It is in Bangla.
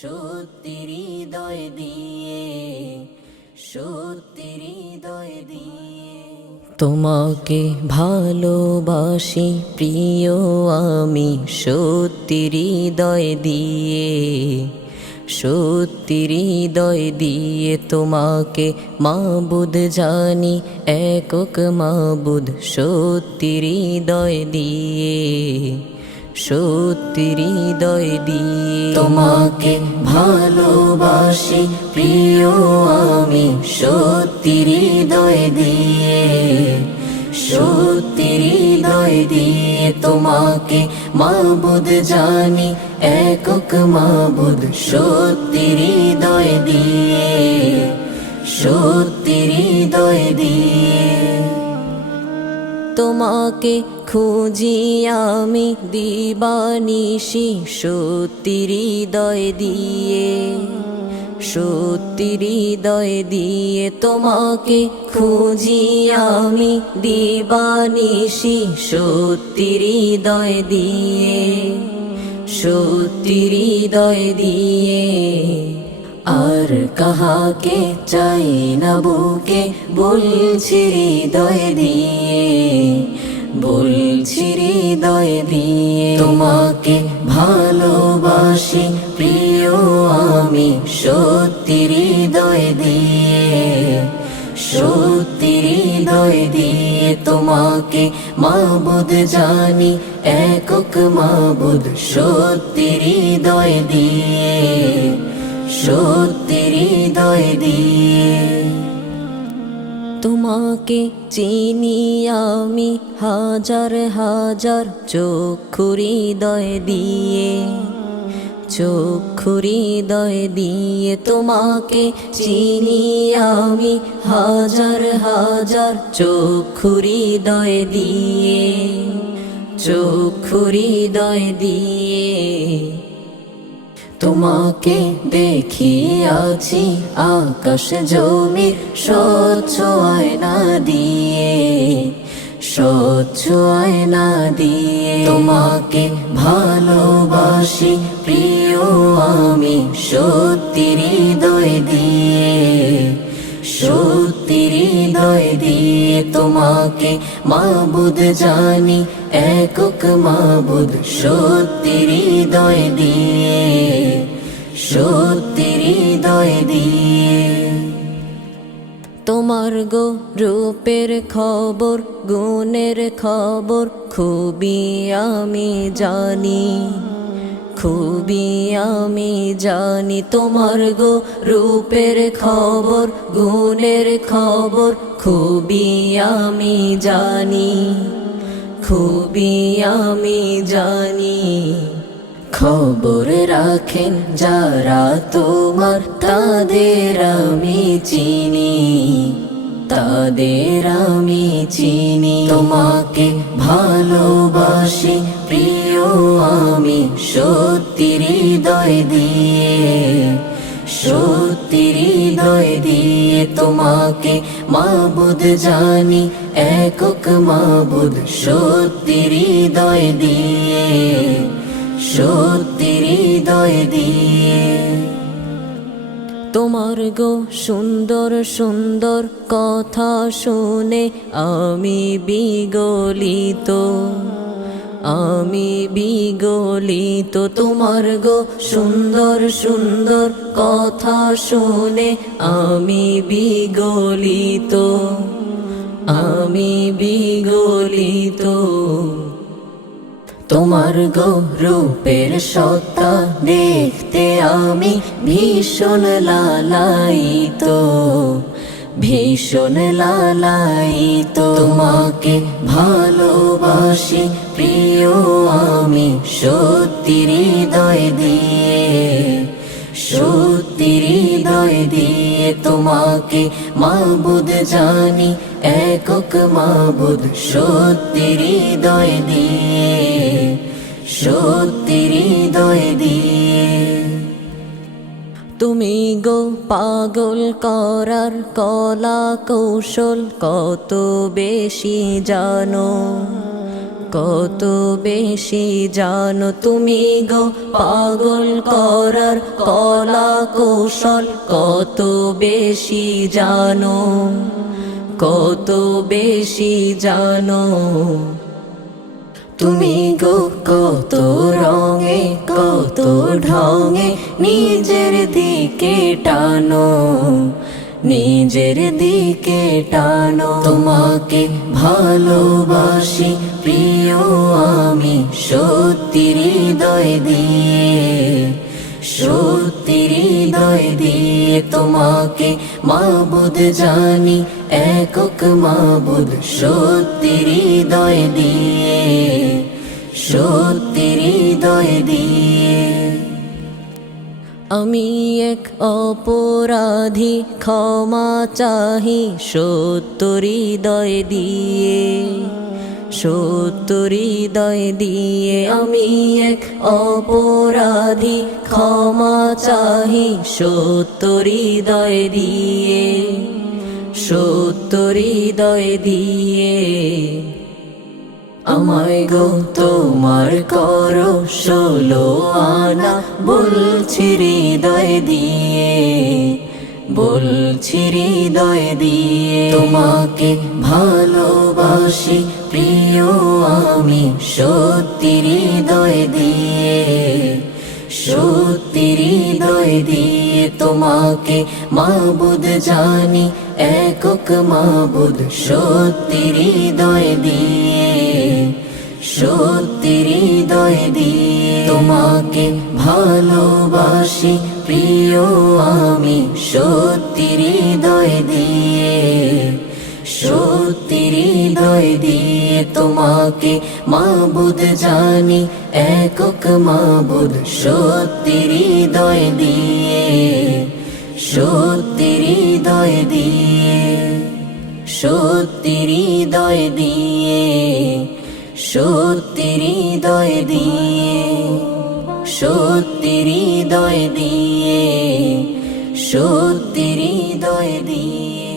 সত্যি হৃদয় দিয়ে, সত্যি হৃদয় দিয়ে তোমাকে ভালোবাসি প্রিয় আমি সত্যি হৃদয় দিয়ে, সত্যি হৃদয় দিয়ে তোমাকে মাবুদ জানি একক মাবুদ সত্যি হৃদয় দিয়ে, সত্যি হৃদয় দিয়ে তোমাকে ভালোবাসি প্রিয় আমি সত্যি হৃদয় দিয়ে, সত্যি হৃদয় দিয়ে তোমাকে মাবুদ জানি একক মাবুদ সত্যি হৃদয় দিয়ে, সত্যি হৃদয় দিয়ে তোমাকে খুঁজি আমি দিবানিশি সত্যি হৃদয় দিয়ে, সত্যি হৃদয় দিয়ে তোমাকে খুঁজি আমি দিবানিশি সত্যি হৃদয় দিয়ে, সত্যি হৃদয় দিয়ে আর কাহাকে চাই না বুকে বলছি হৃদয় দিয়ে, বলছি হৃদয় দিয়ে তোমাকে ভালোবাসি প্রিয় আমি সত্যি হৃদয় দিয়ে, সত্যি হৃদয় দিয়ে তোমাকে মাবুদ জানি একক মাবুদ সত্যি হৃদয় দিয়ে, সত্যি হৃদয় দিয়ে তোমাকে চিনি আমি হাজার হাজার চক্ষু হৃদয় দিয়ে, চক্ষু হৃদয় দিয়ে তোমাকে চিনি আমি হাজার হাজার চক্ষু হৃদয় দিয়ে, চক্ষু হৃদয় দিয়ে তোমাকে দেখিয়াছি আকাশ জমির স্বচ্ছ আয়না দিয়ে, স্বচ্ছ আয়না দিয়ে তোমাকে ভালোবাসি প্রিয় আমি সত্যি হৃদয় দিয়ে, সত্যি হৃদয় দিয়ে তোমাকে মাবুদ জানি একক মাবুদ সত্যি হৃদয় দিয়ে, সত্যি হৃদয় দিয়ে তোমার গো রূপের খবর গুণের খবর খুবই আমি জানি, খুবই আমি জানি তোমার গো রূপের খবর গুণের খবর খুবই আমি জানি, খুবই আমি জানি খবর রাখেন যারা তোমার তাদের আমি চিনি, তাদের আমি চিনি তোমাকে ভালোবাসি প্রিয় আমি সত্যি হৃদয় দিয়ে, সত্যি হৃদয় দিয়ে তোমাকে মাবুদ জানি একক মাবুদ সত্যি হৃদয় দিয়ে, সত্যি হৃদয় দিয়ে তোমার গো সুন্দর সুন্দর কথা শুনে আমি বিগলিত, আমি বিগলিত তোমার গো সুন্দর সুন্দর কথা শুনে আমি বিগলিত, আমি বিগলিত তোমার গো রূপের সত্তা দেখতে আমি ভীষণ লালায়িত, ভীষণ লালায়িত তোমাকে ভালোবাসি প্রিয় আমি সত্যি হৃদয় দিয়ে, সত্যি হৃদয় দিয়ে তোমাকে মাবুদ জানি একক মাবুদ সত্যি হৃদয় দিয়ে, সত্যি হৃদয় দিয়ে তুমি গো পাগল করার কলা কৌশল কত বেশি জানো, কত বেশি জানো তুমি গো পাগল করার কলা কৌশল, কত বেশি জানো, কত বেশি জানো তুমি গো কত রঙে কত ঢঙে নিজের দিকে টানো, নিজের দিকে টানো। তোমাকে ভালোবাসি প্রিয় আমি সত্যি হৃদয় দিয়ে, সত্যি হৃদয় দিয়ে তোমাকে মাবুদ জানি, একক মাবুদ সত্যি হৃদয় দিয়ে, সত্যি হৃদয় দিয়ে। আমি এক অপরাধী ক্ষমা চাহি সত্য হৃদয় দিয়ে, সত্য হৃদয় দিয়ে। আমি এক অপরাধী ক্ষমা চাহি সত্য হৃদয় দিয়ে, সত্য হৃদয় দিয়ে। আমায় গো তোমার করো 16 আনা বলছি হৃদয় দিয়ে, বলছি হৃদয় দিয়ে। তোমাকে ভালোবাসি প্রিয় আমি সত্যি হৃদয় দিয়ে, সত্যি হৃদয় দিয়ে। তোমাকে মাবুদ জানি, একক মাবুদ সত্যি হৃদয় দিয়ে, সত্যি হৃদয় দিয়ে। তোমাকে ভালোবাসি প্রিয় আমি সত্যি হৃদয় দিয়ে, সত্যি হৃদয় দিয়ে। তোমাকে মাবুদ জানি, একক মাবুদ সত্যি হৃদয় দিয়ে, সত্যি হৃদয় দিয়ে, সত্যি হৃদয় দিয়ে, সত্যি হৃদয় দিয়ে, সত্যি হৃদয় দিয়ে, সত্যি হৃদয় দিয়ে।